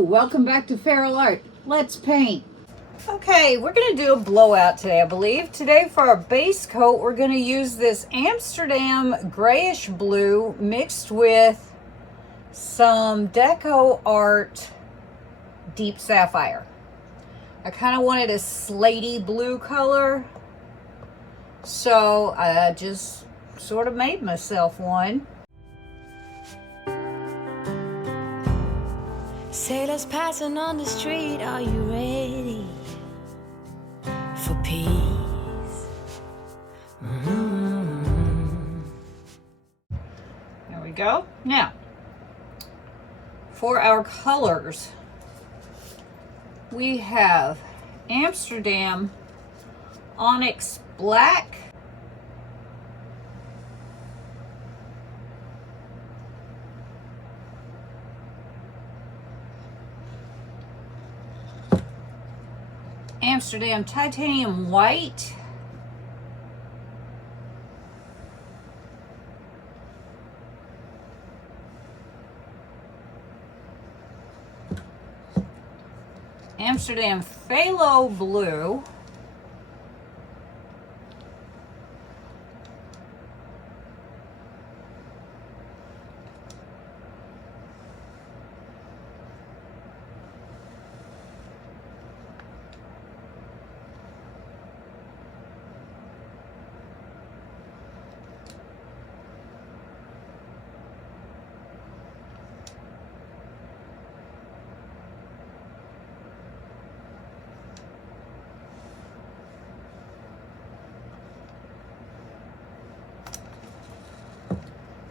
welcome back to Feral Art. Let's paint. Okay, we're going to do a blowout today, I believe. Today for our base coat, we're going to use this Amsterdam grayish blue mixed with some Deco Art Deep Sapphire. I kind of wanted a slatey blue color, so I just sort of made myself one. Sailors passing on the street, are you ready for peace? There we go. Now, for our colors, we have Amsterdam Onyx Black, Amsterdam Titanium White, Amsterdam Phthalo Blue,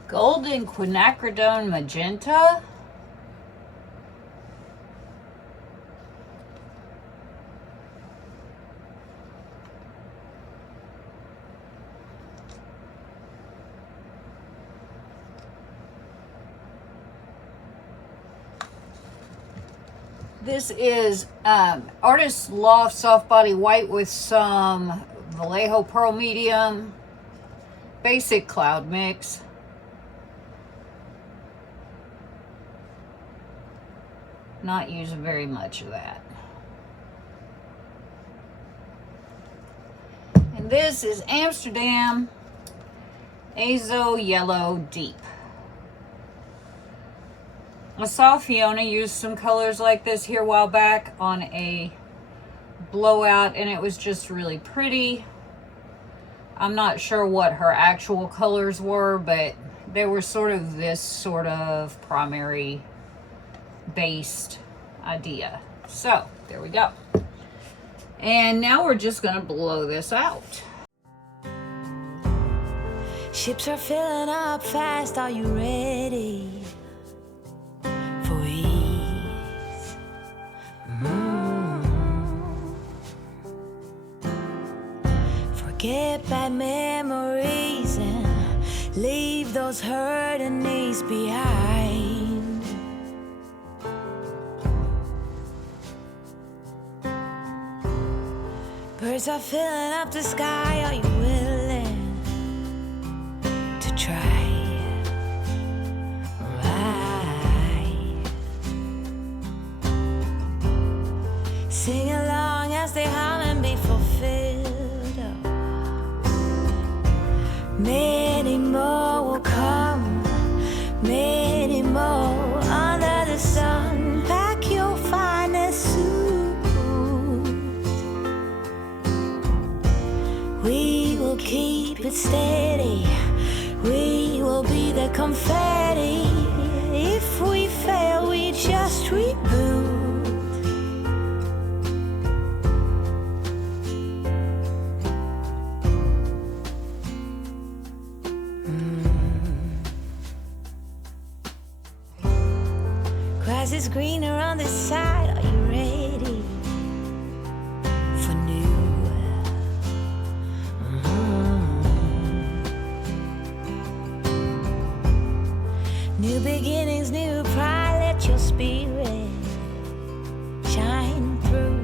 Golden Quinacridone Magenta, this is Artist Loft Soft Body White with some Vallejo Pearl Medium, basic cloud mix. Not using very much of that. And this is Amsterdam Azo Yellow Deep. I saw Fiona use some colors like this here a while back on a blowout, and it was just really pretty. I'm not sure what her actual colors were, but they were sort of this sort of primary based idea. So there we go. And now we're just going to blow this out. Ships are filling up fast, are you ready for ease? Forget bad memories and leave those hurting knees behind. Birds are filling up the sky, are you willing to try? Right. Sing along as they hum and be fulfilled. Many more will come, many more under the sun. Pack your finest suit. We will keep it steady. We will be the confetti. If we fail, we just reboot. Grass is greener on this side. Are you ready for new? New beginnings, new pride, let your spirit shine through.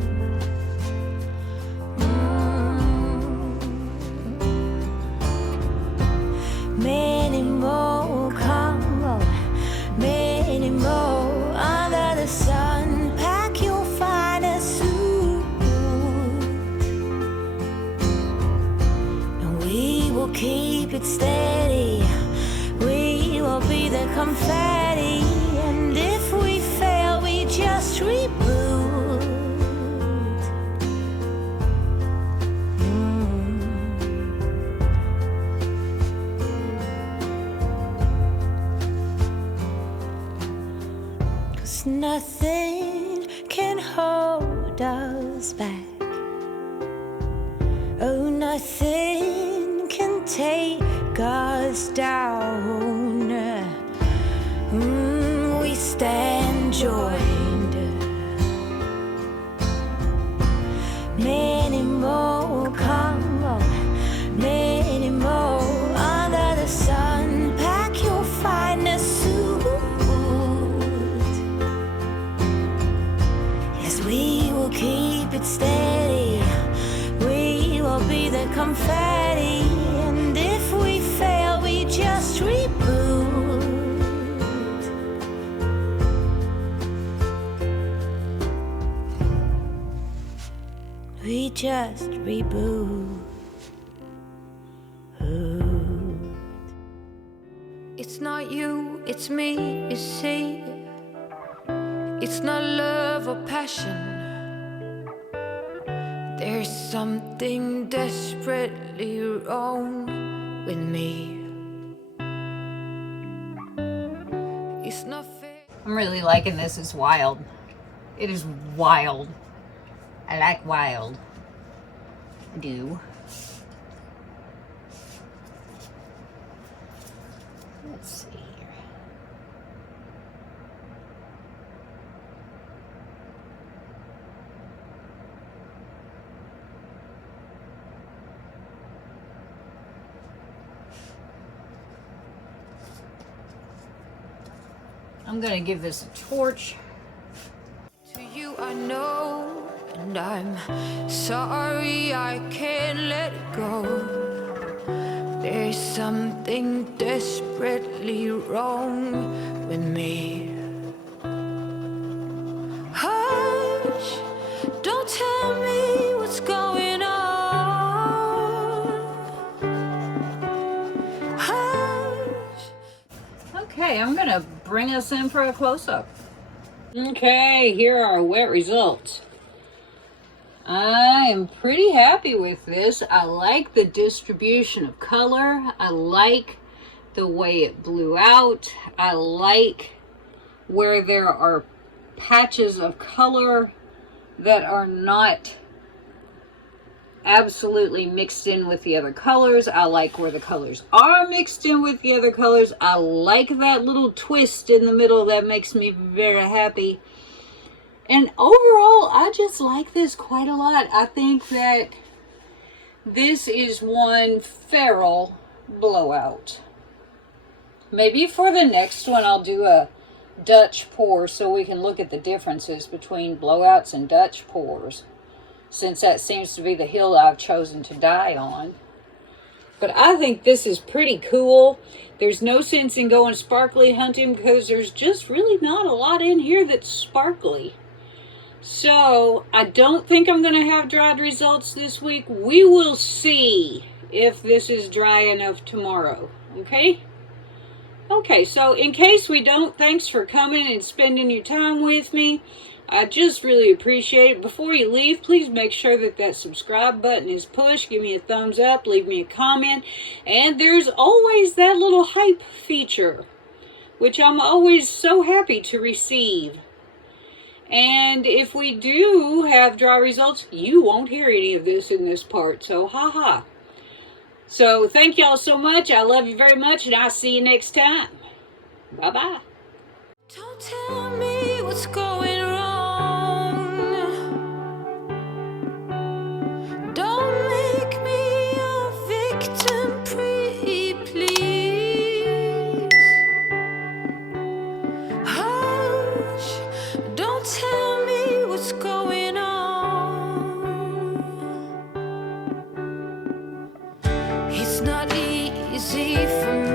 Many more will come, many more under the sun. keep it steady. We will be the confetti. And if we fail, we just reboot. 'Cause nothing can hold us back. Oh, nothing can take us down. We stand joined. Many more come on, many more under the sun. Pack your finest suit. Yes, we will keep it steady. We will be the confetti. And if we fail, we just reboot. We just reboot. It's not you, it's me, you see. It's not love or passion. There's something desperately wrong with me. It's not fair. I'm really liking this. It's wild. It is wild. I like wild. I do. Let's see here. I'm gonna give this a torch. To you I know, and I'm sorry I can't let it go. There's something desperately wrong with me. Hush, don't tell me what's going on. Hush. Okay, I'm gonna bring us in for a close-up. Okay, here are our wet results. I am pretty happy with this. I like the distribution of color. I like the way it blew out. I like where there are patches of color that are not absolutely mixed in with the other colors. I like where the colors are mixed in with the other colors. I like that little twist in the middle that makes me very happy. And overall, I just like this quite a lot. I think that this is one feral blowout. Maybe for the next one, I'll do a Dutch pour so we can look at the differences between blowouts and Dutch pours, since that seems to be the hill I've chosen to die on. But I think this is pretty cool. There's no sense in going sparkly hunting because there's just really not a lot in here that's sparkly. So I don't think I'm going to have dried results this week. We will see if this is dry enough tomorrow. Okay? Okay, so in case we don't, thanks for coming and spending your time with me. I just really appreciate it. Before you leave, please make sure that that subscribe button is pushed. Give me a thumbs up, leave me a comment. And there's always that little hype feature, which I'm always so happy to receive. And if we do have dry results, you won't hear any of this in this part. So, haha. So, thank y'all so much. I love you very much, and I'll see you next time. Bye-bye. Don't tell me what's going wrong. Don't make me a victim, please. Hush, don't tell me what's going on. It's not easy for me.